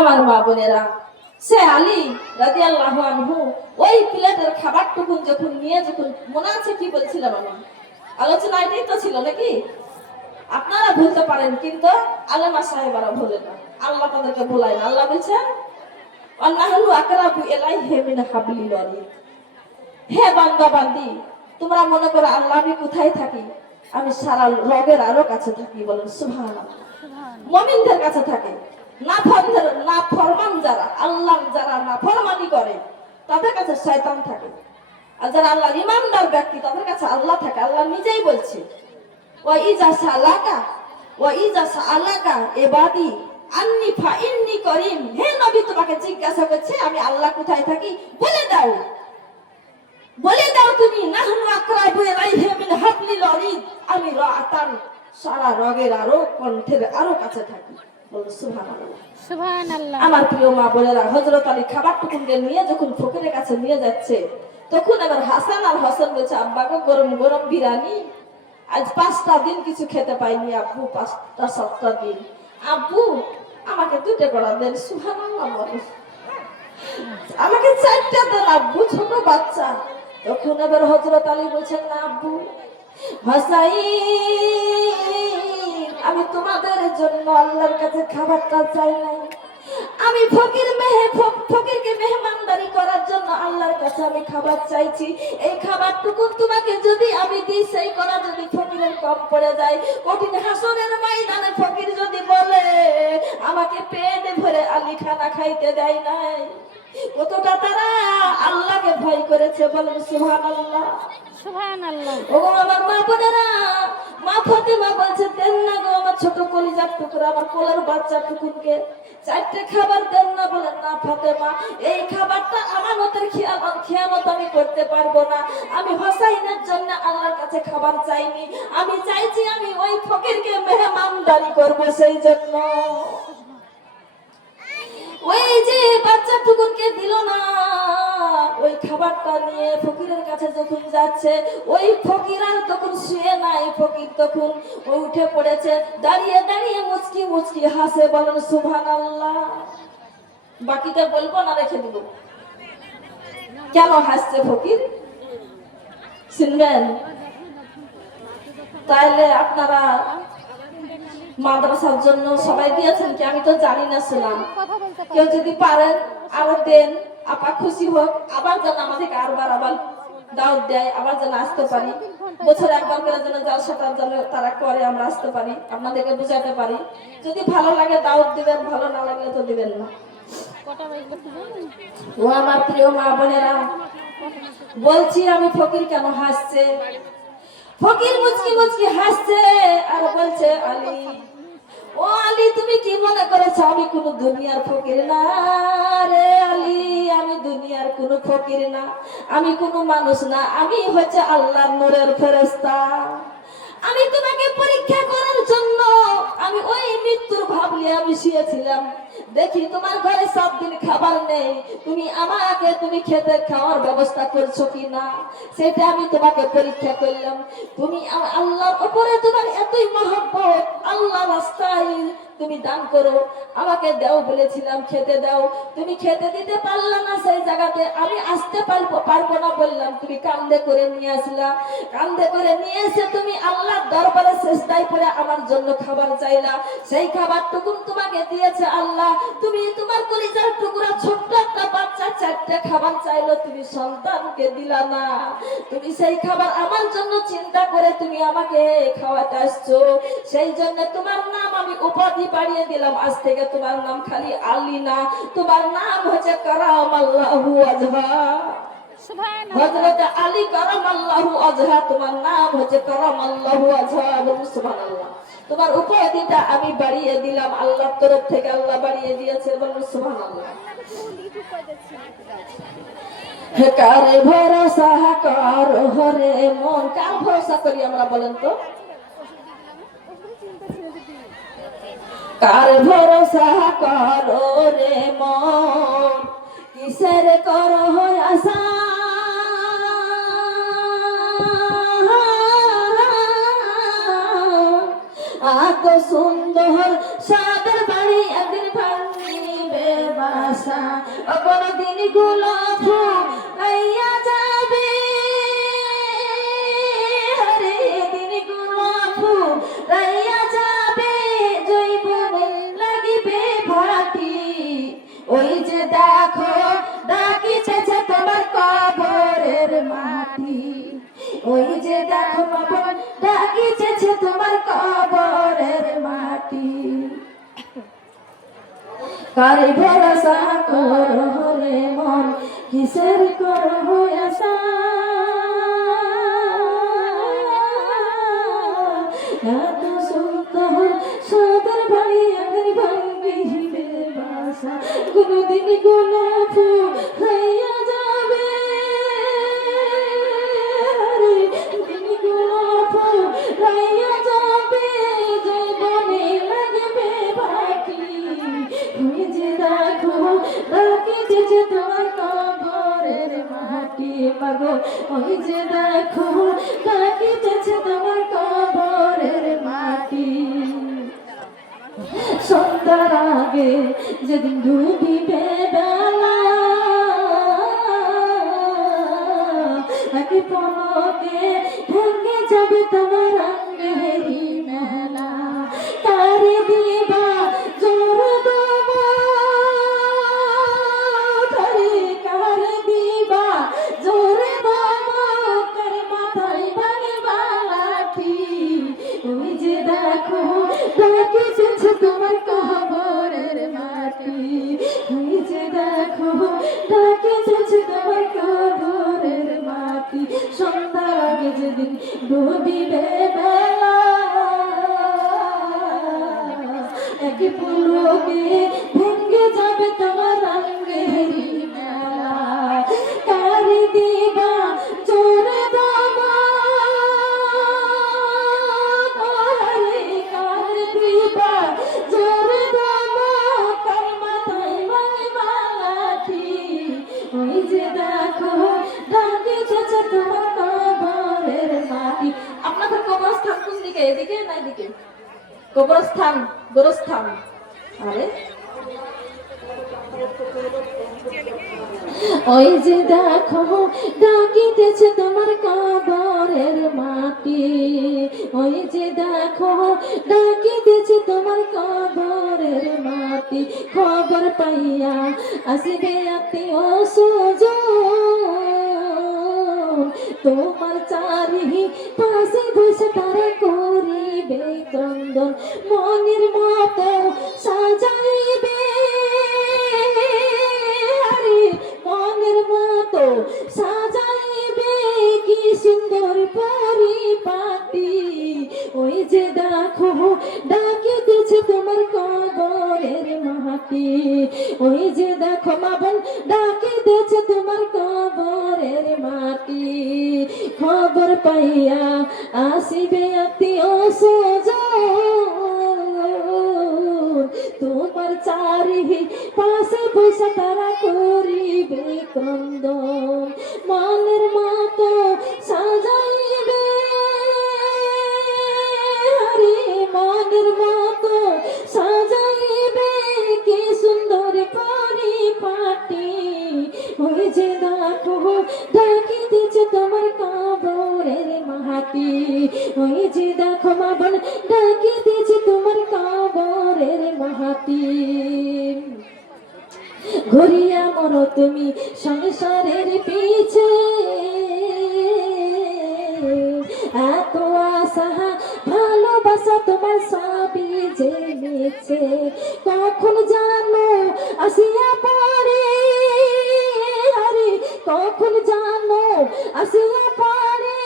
আমার মা বোনেরা, সে আলী রাদিয়াল্লাহু আনহু ওই প্লেটের খাবারটুকুন যখন নিয়ে যখন মনে আছে কি বলছিলাম আমি, আলোচনা এটাই তো ছিল নাকি? আপনারা ভুলতে পারেন কিন্তু আলেমা সাহেবারা ভুলে না, আল্লাহ তাদেরকে ভুলায় না। আল্লাহ বলছেন আল্লাহু আকরাবু ইলাইহি মিন হাবলিল ওয়ারিদ। হে বান্দা বান্দি, তোমরা মনে করো আল্লাহ আমি কোথায় থাকি? আমি সারা রগের আরো কাছে থাকি। বলেন সুবহানাল্লাহ। মুমিনদের কাছে থাকে। না ফরমান যারা, আল্লাহ যারা না ফরমানি করে তাদের কাছে শয়তান থাকে। আর যারা আল্লাহর ইমানদার ব্যক্তি তাদের কাছে আল্লাহ থাকে। আল্লাহ নিজেই বলছে ওয়া ইজা সালাকা ইবাদি আন্নি ফাইন্নি করিম। হে নবী, তোমাকে জিজ্ঞাসা করছে আমি আল্লাহ কোথায় থাকি, বলে দাও তুমি। নাহনু আকরাবু ইলাইহি মিন হাবলিল ওয়ারিদ। আমি রাতান সারা রগের আরো কণ্ঠের আরো কাছে থাকি। বলো সুবহানাল্লাহ। সুবহানাল্লাহ। আমার প্রিয় মা বোনেরা, হযরত আলী খাবারটুকুনকে নিয়ে যখন ফকিরের কাছে নিয়ে যাচ্ছে, তখন আবার হাসান আর হোসেন বলছে আব্বা গো গরম গরম বিরিয়ানি, আজ 5টা দিন কিছু খেতে পাইনি আব্বু, 5টা 7টা দিন। আব্বু আমাকে 2টা করা দেন। সুবহানাল্লাহ বলো। আমাকে 4টা দেন আব্বু, ছোট বাচ্চা। তখন আবার হযরত আলী বলছেন না আব্বু, হোসাইন আমি তোমাদের জন্য আল্লাহর কাছে খাবারটা চাই নাই, আমি ফকিরকে মেহমানদারি করার জন্য আল্লাহর কাছে আমি খাবার চাইছি। এই খাবারটুকু তোমাকে যদি আমি দিই, সেই করা যদি ফকিরের কম পড়ে যায়, কঠিন হাসরের ময়দানে ফকির যদি বলে আমাকে পেট ভরে আলী খানা খাইতে দেয় নাই, কতটা তারা আল্লাহকে ভয় করেছে। বলেন সুবহানাল্লাহ। সুবহানাল্লাহ। ও আমার মা বোনেরা, মা ফাতেমা বলছে দেন না গো আমার ছোট কলিজার টুকরা, আমার কোলের বাচ্চা টুকুনকে 4টা খাবার দেন না। বলেন না ফাতেমা, এই খাবারটা আমানতের খেয়ানত আমি করতে পারবো না। আমি হোসাইনের জন্য আল্লাহর কাছে খাবার চাইনি, আমি চাইছি আমি ওই ফকিরকে মেহমানদারি করব। সেই জন্য ওই যে বাচ্চা টুকুনকে দিল না, ওই খাবারটা নিয়ে ফকিরের কাছে যখন যাচ্ছে, ওই ফকির আর তখন শুয়ে নাই, ফকির তখন উঠে পড়েছে, দাঁড়িয়ে দাঁড়িয়ে মুচকি মুচকি হাসে। বলেন সুবহানাল্লাহ। বাকিটা বলবো না, রেখে দিব। কেন হাসছে ফকির শুনবেন? তাইলে আপনারা মাদ্রাসার জন্য সবাই দিয়েছেন কি আমি তো জানি না, শুনলাম। কেউ যদি পারেন আরো দেন, আপা খুশি হোক। আবার যেন আমাদেরকে আবার দাওয়াত দেয়, আবার যেন আসতে পারি। বছরে একবার করে যেন জালসাটা যেন তারা করে, আমরা আসতে পারি, আপনাদেরকে বুঝাতে পারি। যদি ভালো লাগে দাওয়াত দিবেন, ভালো না লাগলে তো দিবেন না। ও আমার প্রিয় মা বোনেরা, বলছি আমি ফকির কেন হাসছে? ফকির মুচকি মুচকি হাসছে আর বলছে আলী, ও আলী তুমি কি মনে করেছো আমি কোন দুনিয়ার ফকির না রে আলী, আমি দুনিয়ার কোন ফকির না, আমি কোন মানুষ না, আমি হচ্ছে আল্লাহর নূরের ফেরেশতা। আমি তোমাকে পরীক্ষা করার জন্য আমি ওই মৃত্যুর ভাব নিয়ে আমি শুয়েছিলাম। দেখি তোমার ঘরে 7 দিন খাবার নেই, তুমি খেতে খাওয়ার ব্যবস্থা করছো কিনা, সেটা আমি তোমাকে পরীক্ষা করলাম। তুমি আল্লাহর উপরে তোমার এতই মহব্বত, আল্লাহ রাস্তায় তুমি দান করো, আমাকে দাও বলেছিলাম, খেতে দাও, তুমি খেতে দিতে পারলা না। সেই জায়গাতে আমি আসতে পারবো না বললাম, তুমি কান্দে করে নিয়ে আসলা। কান্দে করে নিয়ে এসে তুমি আল্লাহর দরবারে সিজদায় পড়ে আমার জন্য খাবার চাইলা। সেই খাবারটুকু তোমাকে দিয়েছে আল্লাহ। তুমি তোমার কলিজার টুকরা ছোট্ট একটা বাচ্চা 4টা খাবার চাইলো, তুমি সন্তানকে দিলা না। তুমি সেই খাবার আমার জন্য চিন্তা করে তুমি আমাকে খাওয়াতে আসছো। সেই জন্য তোমার নাম আমি উপাধি বাড়িয়ে দিলাম। আজ থেকে তোমার নাম খালি আলী না, তোমার নাম হচ্ছে কারামাল্লাহু ওয়াজহা। হযরত আলী কারামাল্লাহু ওয়াজহা, তোমার নাম হচ্ছে কারামাল্লাহু ওয়াজহা। সুবহানাল্লাহ। তোমার উপাধিটা আমি বাড়িয়ে দিলাম, আল্লাহর তরফ থেকে আল্লাহ বাড়িয়ে দিয়েছে। বলুন সুবহানাল্লাহ। হে কারে ভরসা কর হরে মন, কার ভরসা করি আমরা বলেন তো? কার ভরসা কর রে মন, কিসের কর আশা, এত সুন্দর সাদের বাড়ি একদিন ভাঙিবে আশা কোনদিন গুলো ফুরাইয়া যাবে, আরে দিন গুলো ফুরাইয়া যাবে, জৈবনে লাগিবে ভাটি। ওই যে দেখো ডাকিতেছে তোমার কবরের মাটি, ওই যে দেখো বাবা ডাকিতেছে তোমার কবরের মাটি। কারে ভরসা করো রে মন, কিসের করো আশা, এত সুন্দর সদর ভাই আগের ভাঙ্গিবে বাসা, কোনদিন গুলো ফুরাইয়া যাবে, দিন গুলো ফুরাইয়া যাবে, জীবনে লাগবে বাকি। ওই যে দেখো ডাকিতেছে তোমার কবরের মাটি, মাগো ওই যে দেখো ডাকিতেছে তোমার কবরের মাটি। সন্ধ্যার আগে যেদিন ডুবিবে বেলা, একে পলকে ভেঙে যাবে তোমার অঙ্গেরি মেলা। তারে দিবা জোর দমা, কারে দিবা জোর দমা, কার মাথায় ভাঙবা লাঠি। ওই যে দেখো ডাকিতেছে তোমার কবরের মাটি, ওই যে দেখো ডাকিতেছে তোমার কবরের মাটি। সন্ধ্যার আগে যেদিন ডুবিবে বেলা, এক পুলকে ভেঙে যাবে তোমার অঙ্গেরি মেলা। কারে দিবা জোরে দমা, কারে দিবা জোরে দমা, কার মাথায় ভাঙবা লাঠি। ওই যে দেখো ডাকিতেছে তোমার কবরের মাটি। আপনাদের কবরস্থান কোন দিকে, এদিকে না এদিকে? কবরস্থান, গোরস্থান। আরে ওই যে দেখো ডাকিতেছে তোমার কবরের মাটি, ওই যে দেখো ডাকিতেছে তোমার কবরের মাটি। খবর পাইয়া আসিবে আত্মীয় স্বজন, তোমার চারি পাশে বসে তারা করিবে ক্রন্দন। মনের মতো সাজাইবে, আরে মনের মতো সাজাইবে, কি সুন্দর পরিপাটি। ওই যে দেখো ডাকিতেছে তোমার কবরের মাটি, ওই যে দেখো মা বোন ডাকিতেছে তোমার কবরের মাটি। খবর পাইয়া আসিবে আত্মীয় স্বজন, তোমার চারি পাশে বসে তারা করিবে ক্রন্দন। মনের মতো সাজাইবে, আরে মনের মতো সাজাইবে, কি সুন্দর পরিপাটি। ওই যে দেখো ডাকিতেছে তোমার কবরের মাটি, ওই যে দেখো মা বোন ডাকিতেছে তোমার কবরের মাটি। ঘুরিয়া মরো তুমি সংসারের পিছে, এত আশা ভালোবাসা তোমার সবই জেনেছে। কখন জানো আসিয়া পড়ে, আরে কখন জানো আসিয়া পড়ে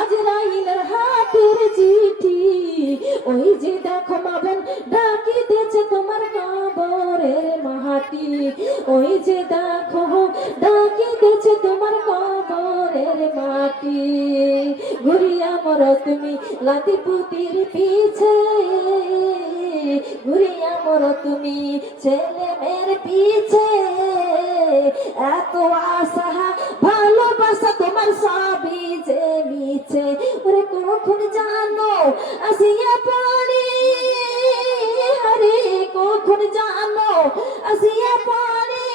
আজরাইলের হাতের চিঠি। ওই যে দেখো মা বোন ডাকিতেছে তোমার কবরের মাটি, ওই যে দেখো ডাকিতেছে তোমার কবরের মাটি। ঘুরিয়া মরো তুমি লাতি পুতির পিছে, ঘুরিয়া মরো তুমি ছেলে মেয়ের পিছে, এত আশা ভালোবাসা তোমার সবই যে মিছে। ওরে কখন জানো আসিয়া পড়ে, আরে কখন জানো আসিয়া পড়ে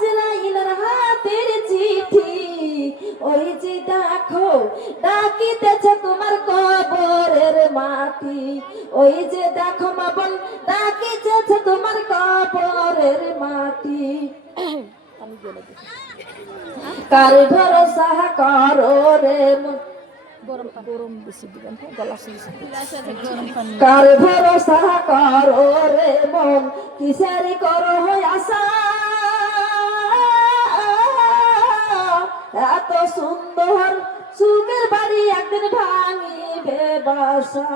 আজরাইলের হাতের চিঠি ওই যে দেখো ডাকিতেছে তোমার কবরের মাটি ওই যে দেখো মা বোন ডাকিতেছে তোমার কবরের মাটি কার ভরসা করো রে কার ভরসা করো রে মন কিসের করো আশা এত সুন্দর সুখের বাড়ি একদিন ভাঙিবে বাসা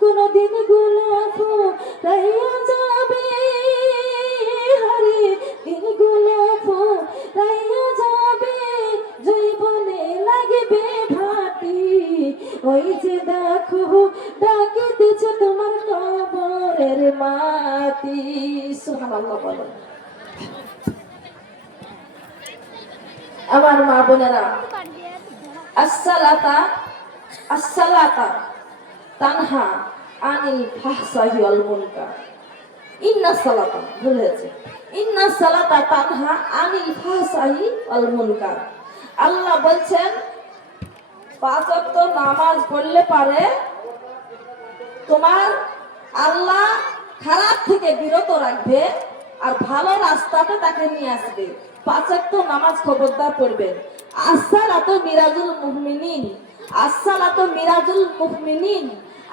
কোনদিন গুলো ফুরাইয়া যাবে হরি দিনগুলো ফুরাইয়া যাবে জীবনে লাগবে ভাটি ওই যে দেখো ডাকিতেছে তোমার কবরের মাটি সুবহানাল্লাহ বলো আমার মা বোনেরা আসসালাতা আসসালাতা তানহা আনিল ফাহশাই ওয়াল মুনকার ইন্না সালাতা বলেছে ইন্না সালাতা তানহা আনিল ফাহশাই ওয়াল মুনকার আল্লাহ বলছেন পাঁচ ওয়াক্ত নামাজ পড়লে পারে তোমার আল্লাহ খারাপ থেকে বিরত রাখবে আর ভালো রাস্তাতে তাকে নিয়ে আসবে পাঁচ ওয়াক্ত নামাজ খবরদার পড়বেন আসসালাতু মিরাজুল মুমিনিন আসসালাতু মিরাজুল মুমিনিন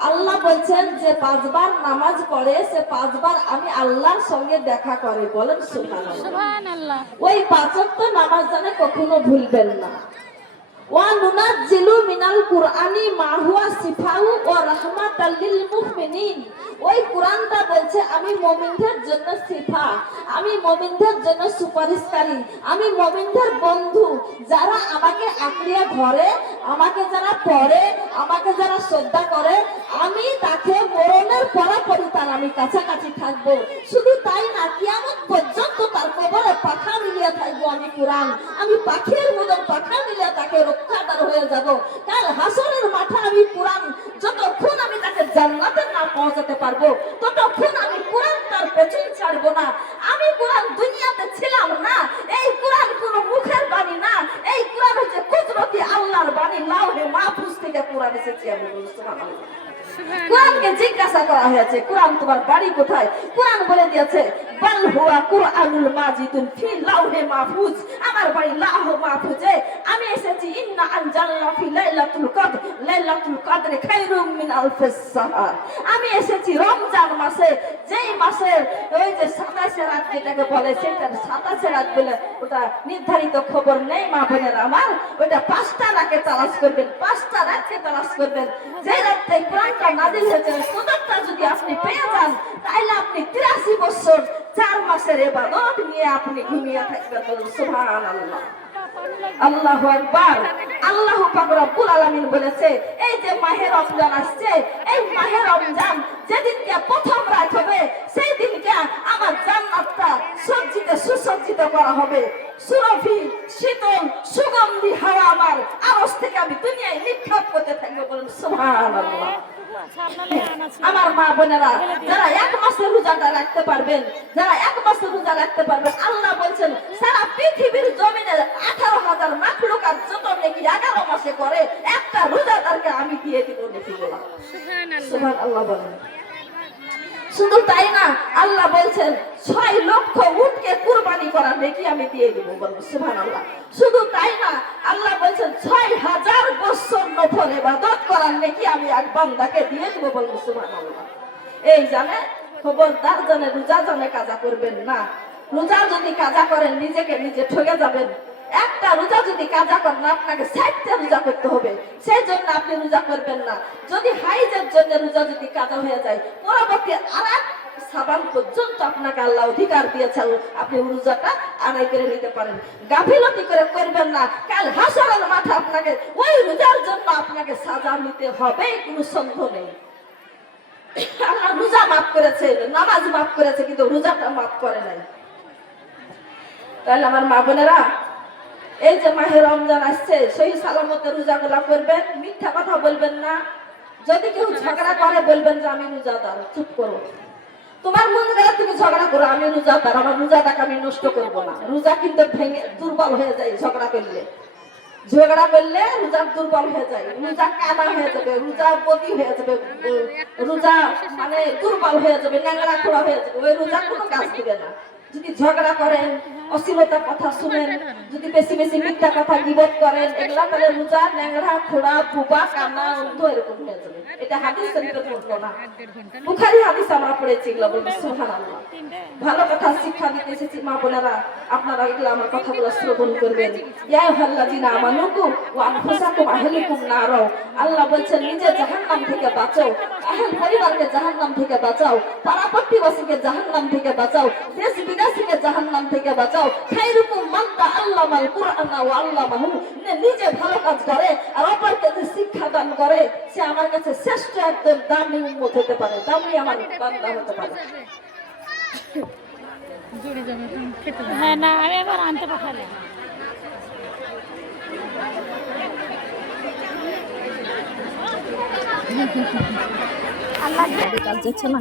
আল্লাহ বলছেন যে পাঁচবার নামাজ পড়ে সে পাঁচবার আমি আল্লাহর সঙ্গে দেখা করে বলেন সুবহানাল্লাহ ওই পাঁচ ওয়াক্ত নামাজ জানে কখনো ভুলবেন না ওয়া নুনাজ্জিলু মিনাল কুরআনি মা হুয়া শিফাউ ওয়া রাহমাতাল লিল মুমিনিন ওই কুরআনটা বলছে আমি মুমিনদের জন্য শিফা আমি মুমিনদের জন্য সুপারিশকারী আমি মুমিনদের বন্ধু যারা আমাকে আঁকড়িয়ে ধরে আমাকে যারা পড়ে আমাকে যারা শ্রদ্ধা করে আমি তাকে মরণের পরাপরই তার আমি কাছাকাছি থাকবো শুধু তাই না কিয়ামত পর্যন্ত তার কবরে পাখা মিলিয়ে থাকবো আমি কুরআন আমি পাখির মতন পাখা মিলিয়ে তাকে রক্ষাদার হয়ে যাব কাল হাসরের মাঠে আমি কুরআন যতক্ষণ আমি তাকে জান্নাতে না পৌঁছাতে পারবো ততক্ষণ আমি কুরআন তার পেছন ছাড়বো না আমি কুরআন দুনিয়াতে ছিলাম না এই কুরআন কোনো মুখের বাণী না এই কুরআন হচ্ছে কুদরতি আল্লাহর বাণী লাউহে মাহফুজ থেকে কুরআন এসেছে আমি বলি সুবহানাল্লাহ কুরআনকে জিজ্ঞাসা করা হয়েছে কুরআন তোমার বাড়ি কোথায় কুরআন বলে দিয়েছে বাল হুয়া কুরআনুল মাজিদুন ফি লাউহে মাহফুজ আমার বাড়ি লাউহে মাহফুজে আমি এসেছি ইন্না আনজালনা ফি লাইলাতুল কদর খায়রুম মিন আলফিস সাহার আমি এসেছি রমজান মাসে যেই মাসের ওই যে 27 রাত যেটাকে বলে সেটা 27 রাত বলে ওটা নির্ধারিত খবর নেই মা বোনেরা আমার ওটা 5টা রাতে তালাশ করবেন 5টা রাতে তালাশ করবেন যে রাতে কোরআনটা নাযিল হয়েছে কদরটা যদি আপনি পেয়ে যান তাহলে আপনি 83 বছর 4 মাসের ইবাদত নিয়ে আপনি ঘুমিয়ে থাকবেন সুবহানাল্লাহ আল্লাহু আকবার আল্লাহ পাক রব্বুল আলামিন বলেছে এই যে মাহে রমজান আসছে এই মাহে রমজান যেদিনকে প্রথম রাত হবে সেই দিনকে আমার জান্নাতটা সজ্জিত সুসজ্জিত করা হবে সুরভি শীতল সুগন্ধি হাওয়া আমার আরশ থেকে আমি দুনিয়ায় নিক্ষেপ করতে থাকবো বলুন সুবহানাল্লাহ আমার মা বোনেরা যারা এক মাসের রোজাটা রাখতে পারবেন যারা এক মাসের রোজা রাখতে পারবেন আল্লাহ বলছেন সারা পৃথিবীর জমিনের 18,000 মাখলুকাত যত নেকি 11 মাসে করে একটা রোজাদারকে আমি দিয়ে দিব নেকি বলা সুবহানাল্লাহ বলেন শুধু তাই না আল্লাহ বলছেন 6 লক্ষ উটকে কুরবানি করার নেকি আমি দিয়ে দিব বলুন সুবহানাল্লাহ শুধু তাই না আল্লাহ বলছেন 6,000 বছর নফল ইবাদত করার নেকি আমি এক বান্দাকে দিয়ে দিব বলুন সুবহানাল্লাহ এই জানে খবরদার জানে রোজা জানে কাজা করবেন না রোজা যদি কাজা করেন নিজেকে নিজে ঠকে যাবেন একটা রোজা যদি কাজা করেন আপনাকে 60টা রোজা করতে হবে সেই জন্য আপনি রোজা করবেন না যদি হাইজের জন্য রোজা যদি কাজা হয়ে যায় পরবর্তী আরেক সাবান পর্যন্ত আপনাকে আল্লাহ অধিকার দিয়েছেন আপনি রোজাটা আদায় করে নিতে পারেন গাফিলতি করে করবেন না কাল হাসরের মাঠে আপনাকে ওই রোজার জন্য আপনাকে সাজা নিতে হবে কোনো সন্দেহ নেই আল্লাহ রোজা মাফ করেছে নামাজ মাফ করেছে কিন্তু রোজাটা মাফ করে নাই তাহলে আমার মা বোনেরা এই যে মাহে রমজান আসছে সহি সালামতে রোজাগুলা করবেন মিথ্যা কথা বলবেন না যদি কেউ ঝগড়া করে বলবেন যে আমি রোজাদার চুপ করো তোমার মন গেলে তুমি ঝগড়া করো, আমি রোজাদার, আমার রোজাটাকে আমি নষ্ট করবো না। রোজা কিন্তু ভেঙে দুর্বল হয়ে যায় ঝগড়া করলে। ঝগড়া করলে রোজা দুর্বল হয়ে যায়, রোজা কানা হয়ে যাবে, রোজা বদি হয়ে যাবে, রোজা মানে দুর্বল হয়ে যাবে, ন্যাংরা খোড়া হয়ে যাবে, ওই রোজা কোনো কাজ দিবে না। যদি ঝগড়া করেন, অশ্লীলতা কথা শুনেন, যদি বেশি বেশি মিথ্যা কথা গীবত করেন, এগুলা তাহলে রোজা ন্যাংরা খোড়া বুবা কানা অন্ধ এরকম হয়ে যাবে। এটা হাদিস শরীফের ঘটনা, বুখারী হাদিস আমরা পড়েছি। এগুলো বলবো সুবহানাল্লাহ। ভালো কথা শিক্ষা দিতে এসেছি মা বোনেরা, আপনারা এগুলো আমার কথাগুলো শ্রবণ করবেন। ইয়া আইয়ুহাল্লাযিনা আমানু ওয়া আনফুসাকুম আহলিকুম নার। আল্লাহ বলছেন নিজে জাহান্নাম থেকে বাঁচাও, আহল পরিবারকে জাহান্নাম থেকে বাঁচাও, পাড়া প্রতিবেশীকে জাহান্নাম থেকে বাঁচাও, দেশ বিদেশীকে জাহান্নাম থেকে বাঁচাও। খায়রুকুম মান তাআল্লামাল কুরআনা ওয়া আল্লামাহু। নিজে ভালো কাজ করে আর অপরকে যে শিক্ষা দান করে, সে আমার কাছে শ্রেষ্ঠ একদম দামি উম্মত হতে পারে, দামি আমার বান্দা হতে পারে। হ্যাঁ না, আমি এবার আনতে পাঠালে আল্লাহ কাজ যাচ্ছে না।